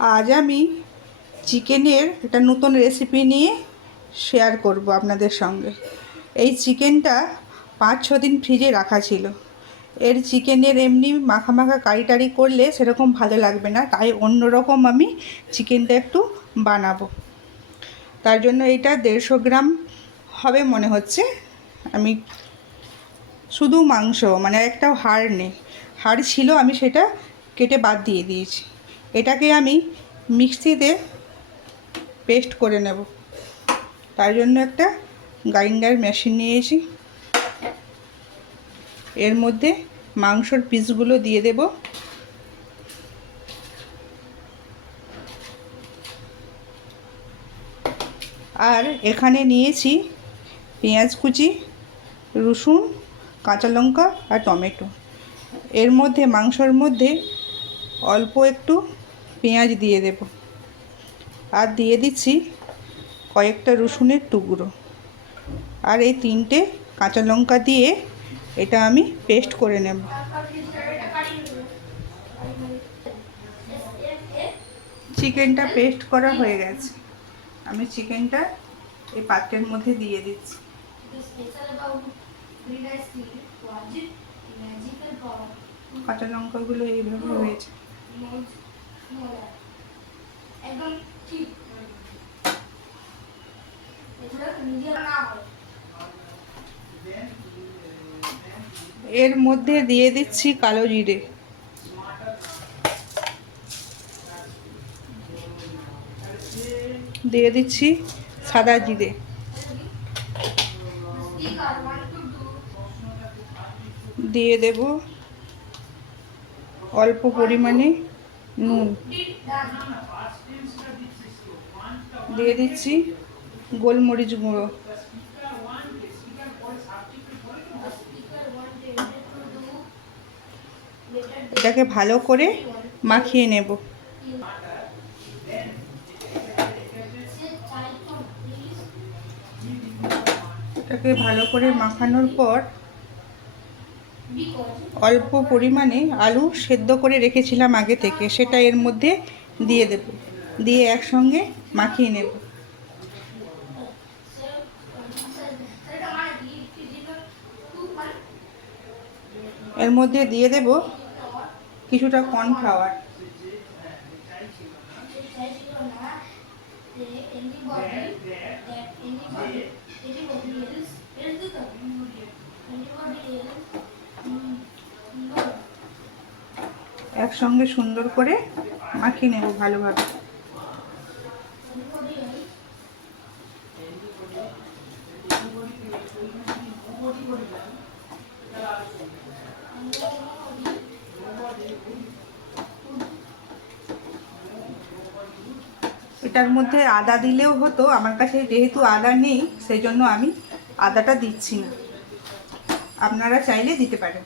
আজ আমি চিকেনের একটা নতুন রেসিপি নিয়ে শেয়ার করব আপনাদের সঙ্গে। এই চিকেনটা 5-6 দিন ফ্রিজে রাখা ছিল। এর চিকেনের এমনি মাখা মাখা কারি টারি করলে সেরকম ভালো লাগবে না, তাই অন্যরকম আমি চিকেনটা একটু বানাবো। তার জন্য এটা 150 গ্রাম হবে মনে হচ্ছে। আমি শুধু মাংস, মানে একটাও হাড় নেই, হাড় ছিল আমি সেটা কেটে বাদ দিয়ে দিয়েছি। এটাকে আমি মিক্সিতে পেস্ট করে নেব। তার জন্য একটা গ্রাইন্ডার মেশিন নিয়েছি। এর মধ্যে মাংসর পিসগুলো দিয়ে দেব। আর এখানে নিয়েছি পেঁয়াজ কুচি, রসুন, কাঁচা লঙ্কা আর টমেটো। এর মধ্যে মাংসর মধ্যে অল্প একটু পেঁয়াজ দিয়ে দেব, আর দিয়ে দিচ্ছি কয়েকটা রসুনের টুকরো, আর এই 3টে কাঁচা লঙ্কা দিয়ে এটা আমি পেস্ট করে নেব। চিকেনটা পেস্ট করা হয়ে গেছে। আমি চিকেনটা এই পাত্রের মধ্যে দিয়ে দিচ্ছি। কাঁচা লঙ্কাগুলো এইভাবে হয়েছে। এর মধ্যে দিয়ে দিচ্ছি কালো জিরে, দিয়ে দিচ্ছি সাদা জিরে, দিয়ে দেব অল্প পরিমাণে নুন, দিয়ে দিচ্ছি গোলমরিচ গুঁড়ো, এটাকে ভালো করে মাখিয়ে নেব। এটাকে ভালো করে মাখানোর পর অল্প পরিমাণে আলু সেদ্ধ করে রেখেছিলাম আগে থেকে, সেটা এর মধ্যে দিয়ে দেব, দিয়ে একসঙ্গে মাখিয়ে নেব। এর মধ্যে দিয়ে দেব কিছুটা কর্নফ্লাওয়ার, একসঙ্গে সুন্দর করে মাখিয়ে নেব ভালোভাবে। এটার মধ্যে আদা দিলেও হতো, আমার কাছে যেহেতু আদা নেই সেই জন্য আমি আদাটা দিচ্ছি না, আপনারা চাইলে দিতে পারেন।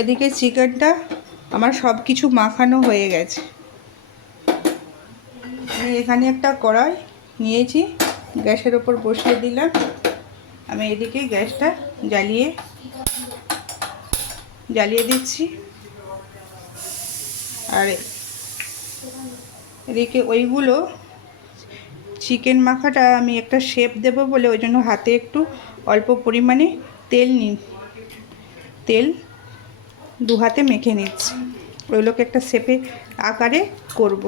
এদিকে চিকেনটা আমার সব কিছু মাখানো হয়ে গেছে। আমি এখানে একটা কড়াই নিয়েছি, গ্যাসের ওপর বসিয়ে দিলাম। আমি এদিকে গ্যাসটা জ্বালিয়ে দিচ্ছি, আর এদিকে ওইগুলো চিকেন মাখাটা আমি একটা শেপ দেব বলে ওই জন্য হাতে একটু অল্প পরিমাণে তেল 2 হাতে মেখে নিচ্ছি। ওইগুলোকে একটা শেপে আকারে করব।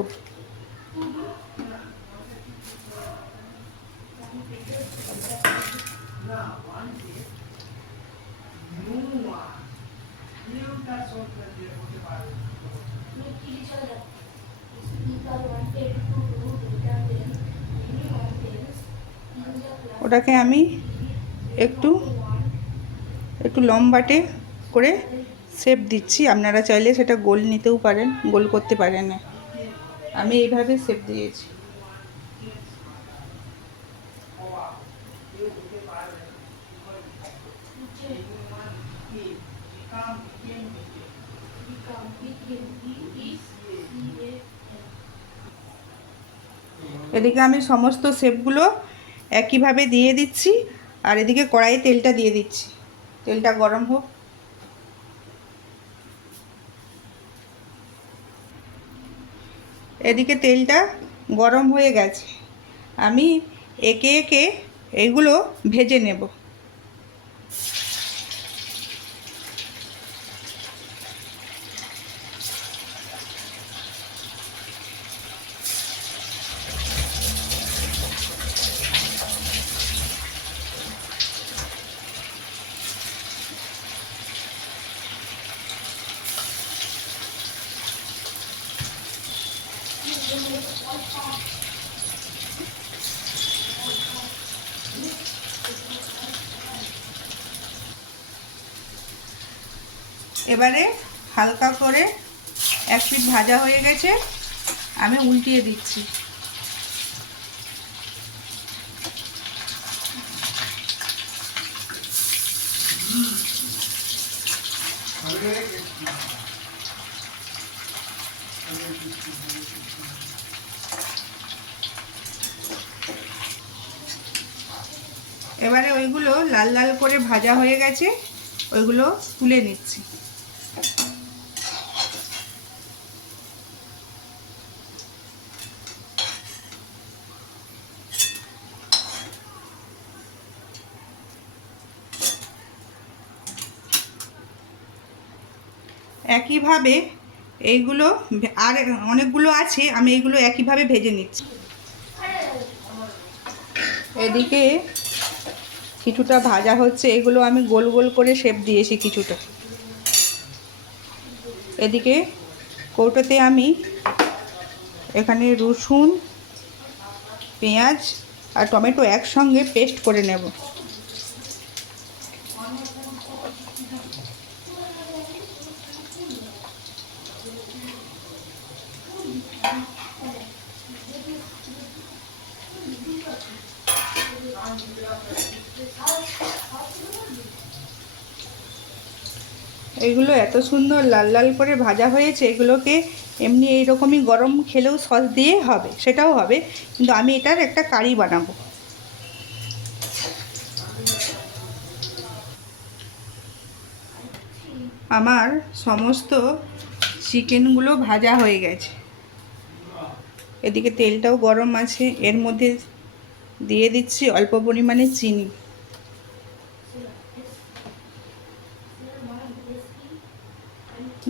ওটাকে আমি একটু লম্বাটে করে শেপ দিচ্ছি। আপনারা চাইলে সেটা গোল নিতেও পারেন, গোল করতে পারেন না। আমি এইভাবে শেপ দিয়েছি। এদিকে আমি সমস্ত শেপগুলো একইভাবে দিয়ে দিচ্ছি, আর এদিকে কড়াইয়ে তেলটা দিয়ে দিচ্ছি। তেলটা গরম হোক। এদিকে তেলটা গরম হয়ে গেছে, আমি একে একে এগুলো ভেজে নেব। এবারে হালকা করে এক পিঠ ভাজা হয়ে গেছে, আমি উল্টিয়ে দিচ্ছি। এবারে ওইগুলো লাল লাল করে ভাজা হয়ে গেছে, ওইগুলো তুলে নিচ্ছি। একইভাবে এইগুলো আর অনেকগুলো আছে, আমি এইগুলো একইভাবে ভেজে নিচ্ছি। এদিকে কিছুটা ভাজা হচ্ছে, এগুলো আমি গোল গোল করে শেপ দিয়েছি কিছুটা। এদিকে কৌটোতে আমি এখানে রসুন, পেঁয়াজ আর টমেটো একসঙ্গে পেস্ট করে নেব। এগুলো এত সুন্দর লাল লাল করে ভাজা হয়েছে, এগুলোকে এমনি এইরকমই গরম খেলেও সস দিয়ে হবে, সেটাও হবে, কিন্তু আমি এটার একটা কারি বানাবো। আমার সমস্ত চিকেনগুলো ভাজা হয়ে গেছে, এদিকে তেলটাও গরম আছে। এর মধ্যে দিয়ে দিচ্ছি অল্প পরিমাণে চিনি,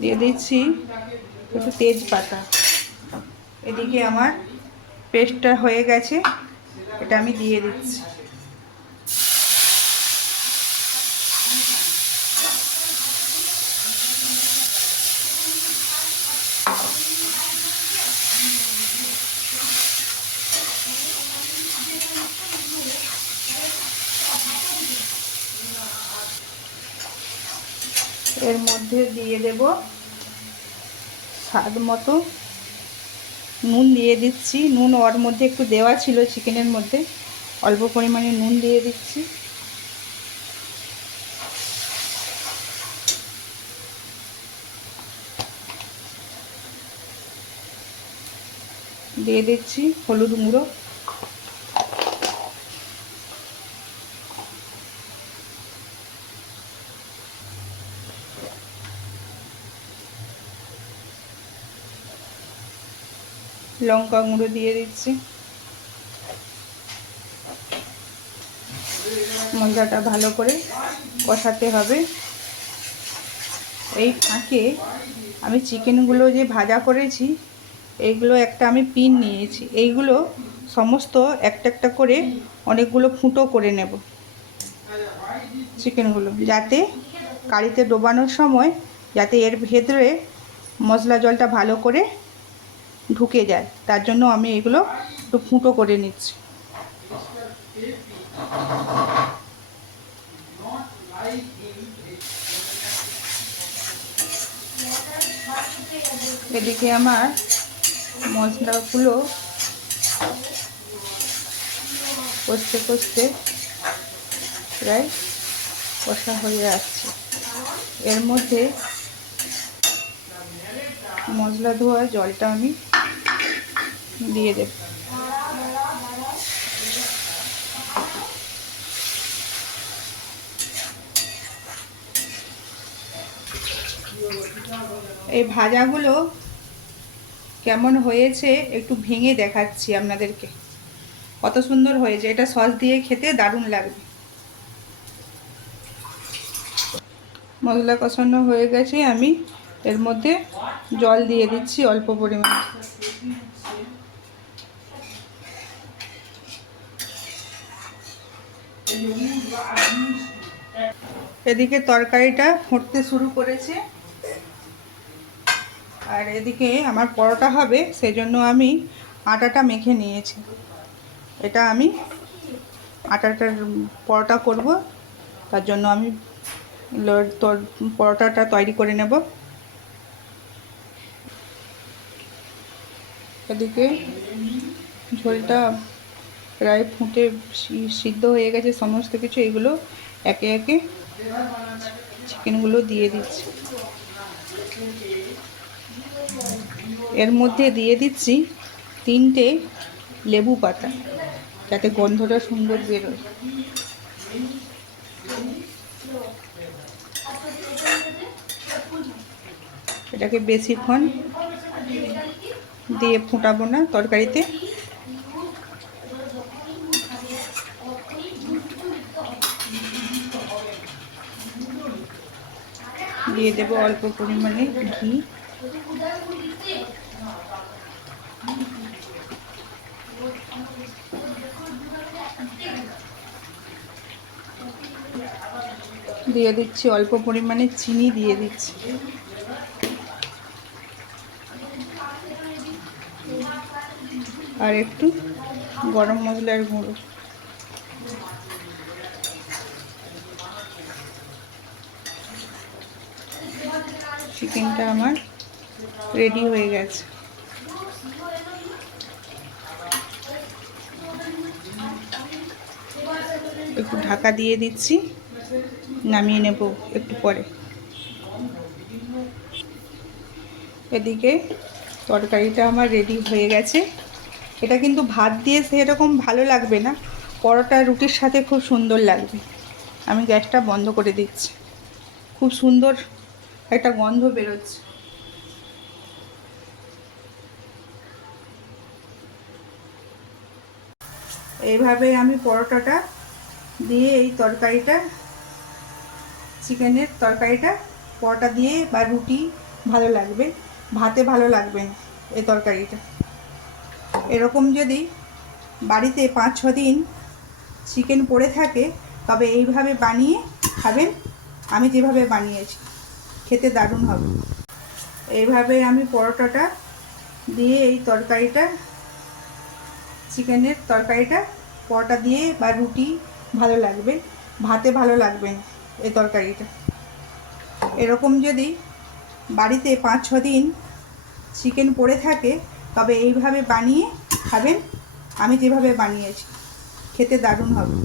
দিয়ে দিচ্ছি একটু তেজপাতা। এদিকে আমার পেস্টটা হয়ে গেছে, এটা আমি দিয়ে দিচ্ছি। এর মধ্যে দিয়ে দেব স্বাদ মতো নুন, দিয়ে দিচ্ছি নুন, ওর মধ্যে একটু দেওয়া ছিল চিকেনের মধ্যে, অল্প পরিমাণে নুন দিয়ে দিচ্ছি। দিয়ে দিচ্ছি হলুদ গুঁড়ো, লঙ্কা গুঁড়ো দিয়ে দিচ্ছি। মশলাটা ভালো করে কষাতে হবে। এই ফাঁকে আমি চিকেনগুলো যে ভাজা করেছি, এইগুলো একটা আমি পিন নিয়েছি, এইগুলো সমস্ত একটা একটা করে অনেকগুলো ফুটো করে নেব চিকেনগুলো, যাতে কারিতে ডোবানোর সময় যাতে এর ভেতরে মশলা জলটা ভালো করে ঢুকে যায়, তার জন্য আমি এগুলো একটু ফুটো করে নিচ্ছি। এদিকে আমার মশলাগুলো কষতে কষতে প্রায় কষা হয়ে আসছে। এর মধ্যে মশলা ধোয়া জলটা আমি দিয়ে দেব। এই ভাজাগুলো কেমন হয়েছে একটু ভেঙে দেখাচ্ছি আপনাদেরকে। কত সুন্দর হয়েছে, এটা সস দিয়ে খেতে দারুণ লাগবে। মশলা কষানো হয়ে গেছে, আমি এর মধ্যে জল দিয়ে দিচ্ছি অল্প পরিমাণে। এদিকে তরকারিটা ফুটতে শুরু করেছে, আর এদিকে আমার পরোটা হবে, সেজন্য আমি আটাটা মেখে নিয়েছি। এটা আমি আটাটার পরোটা করব, তার জন্য আমি পরোটাটা তৈরি করে নেব। এদিকে ঝোলটা প্রায় ফুটে সিদ্ধ হয়ে গেছে সমস্ত কিছু। এগুলো একে একে চিকেনগুলো দিয়ে দিচ্ছি। এর মধ্যে দিয়ে দিচ্ছি 3টে লেবু পাতা, যাতে গন্ধটা সুন্দর বেরোয়। এটাকে বেশিক্ষণ দিয়ে ফুটাবো না তরকারিতে। দিয়ে দেবো অল্প পরিমাণে ঘি। দিয়ে দিচ্ছি অল্প পরিমাণে চিনি, দিয়ে দিচ্ছি। আর একটু গরম মশলার গুঁড়ো। চিকেনটা আমার রেডি হয়ে গেছে। একটু ঢাকা দিয়ে দিচ্ছি, নামিয়ে নেব একটু পরে। এদিকে তরকারিটা আমার রেডি হয়ে গেছে। এটা কিন্তু ভাত দিয়ে সেরকম ভালো লাগবে না, পরোটা রুটির সাথে খুব সুন্দর লাগবে। আমি গ্যাসটা বন্ধ করে দিচ্ছি। খুব সুন্দর একটা গন্ধ বেরোচ্ছে। এইভাবে আমি পরোটাটা দিয়ে এই তরকারিটা, চিকেনের তরকারিটা পরোটা দিয়ে বা রুটি ভালো লাগবে, ভাতে ভালো লাগবে না এই তরকারিটা। এরকম যদি বাড়িতে 5-6 দিন চিকেন পড়ে থাকে, তবে এইভাবে বানিয়ে খাবেন। আমি যেভাবে বানিয়েছি, খেতে দারুণ হবে। এইভাবে আমি পরোটাটা দিয়ে এই তরকারিটা, চিকেনের তরকারিটা পরোটা দিয়ে বা রুটি ভালো লাগবে, ভাতে ভালো লাগবে না এই তরকারিটা। এরকম যদি বাড়িতে 5-6 দিন চিকেন পড়ে থাকে, তবে এইভাবে বানিয়ে খাবেন। আমি যেভাবে বানিয়েছি, খেতে দারুণ হবে।